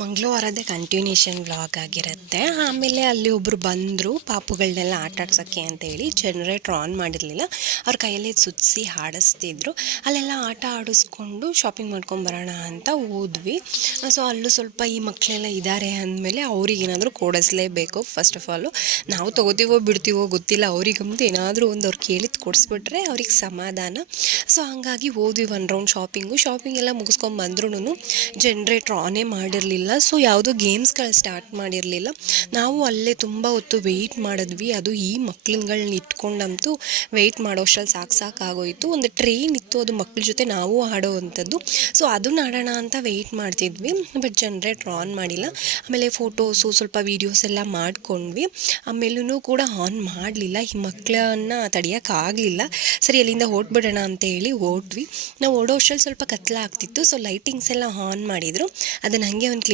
ಮಂಗಳವಾರದೇ continuation vlog ಆಗಿರುತ್ತೆ. ಆಮೇಲೆ ಅಲ್ಲಿ ಒಬ್ಬರು ಬಂದರು ಪಾಪುಗಳನ್ನೆಲ್ಲ ಆಟ ಆಡ್ಸೋಕ್ಕೆ ಅಂತೇಳಿ. ಜನರೇಟ್ರ್ ಆನ್ ಮಾಡಿರಲಿಲ್ಲ, ಅವ್ರ ಕೈಯಲ್ಲಿ ಸುತ್ತಿಸಿ ಹಾಡಿಸ್ತಿದ್ರು. ಅಲ್ಲೆಲ್ಲ ಆಟ ಆಡಿಸ್ಕೊಂಡು ಶಾಪಿಂಗ್ ಮಾಡ್ಕೊಂಬರೋಣ ಅಂತ ಹೋದ್ವಿ. ಸೊ ಅಲ್ಲೂ ಸ್ವಲ್ಪ ಈ ಮಕ್ಕಳೆಲ್ಲ ಇದ್ದಾರೆ ಅಂದಮೇಲೆ ಅವ್ರಿಗೇನಾದರೂ ಕೊಡಿಸ್ಲೇಬೇಕು. ಫಸ್ಟ್ ಆಫ್ ಆಲು ನಾವು ತೊಗೋತೀವೋ ಬಿಡ್ತೀವೋ ಗೊತ್ತಿಲ್ಲ, ಅವ್ರಿಗಂತೂ ಏನಾದರೂ ಒಂದು ಅವ್ರು ಕೇಳಿದ್ದು ಕೊಡಿಸ್ಬಿಟ್ರೆ ಅವ್ರಿಗೆ ಸಮಾಧಾನ. ಸೊ ಹಂಗಾಗಿ ಹೋದ್ವಿ ಒಂದು ರೌಂಡ್ ಶಾಪಿಂಗ್ ಎಲ್ಲ ಮುಗಿಸ್ಕೊಂಬಂದ್ರೂ ಜನರೇಟ್ರ್ ಆನೇ ಮಾಡಿರಲಿಲ್ಲ. ಸೊ ಯಾವುದೋ ಗೇಮ್ಸ್ಗಳು ಸ್ಟಾರ್ಟ್ ಮಾಡಿರಲಿಲ್ಲ. ನಾವು ಅಲ್ಲೇ ತುಂಬ ಹೊತ್ತು ವೆಯ್ಟ್ ಮಾಡಿದ್ವಿ. ಅದು ಈ ಮಕ್ಳುಗಳನ್ನ ಇಟ್ಕೊಂಡಂತೂ ವೆಯ್ಟ್ ಮಾಡೋಷ್ಟರಲ್ಲಿ ಸಾಕಾಗೋಯಿತು. ಒಂದು ಟ್ರೈನ್ ಇತ್ತು, ಅದು ಮಕ್ಳ ಜೊತೆ ನಾವು ಆಡೋವಂಥದ್ದು. ಸೊ ಅದನ್ನ ಆಡೋಣ ಅಂತ ವೆಯ್ಟ್ ಮಾಡ್ತಿದ್ವಿ, ಬಟ್ ಜನರೇಟ್ರ್ ಆನ್ ಮಾಡಿಲ್ಲ. ಆಮೇಲೆ ಫೋಟೋಸು ಸ್ವಲ್ಪ ವೀಡಿಯೋಸ್ ಎಲ್ಲ ಮಾಡ್ಕೊಂಡ್ವಿ. ಆಮೇಲೂ ಕೂಡ ಆನ್ ಮಾಡಲಿಲ್ಲ. ಈ ಮಕ್ಕಳನ್ನು ತಡೆಯೋಕ್ಕಾಗಲಿಲ್ಲ. ಸರಿ ಅಲ್ಲಿಂದ ಹೊರಟ್ಬಿಡೋಣ ಅಂತೇಳಿ ಹೊರಟ್ವಿ. ನಾವು ಓಡೋಷ್ಟರಲ್ಲಿ ಸ್ವಲ್ಪ ಕತ್ಲಾಗ್ತಿತ್ತು. ಸೊ ಲೈಟಿಂಗ್ಸ್ ಎಲ್ಲ ಆನ್ ಮಾಡಿದರು. ಅದನ್ನು ಹಾಗೆ ಒಂದು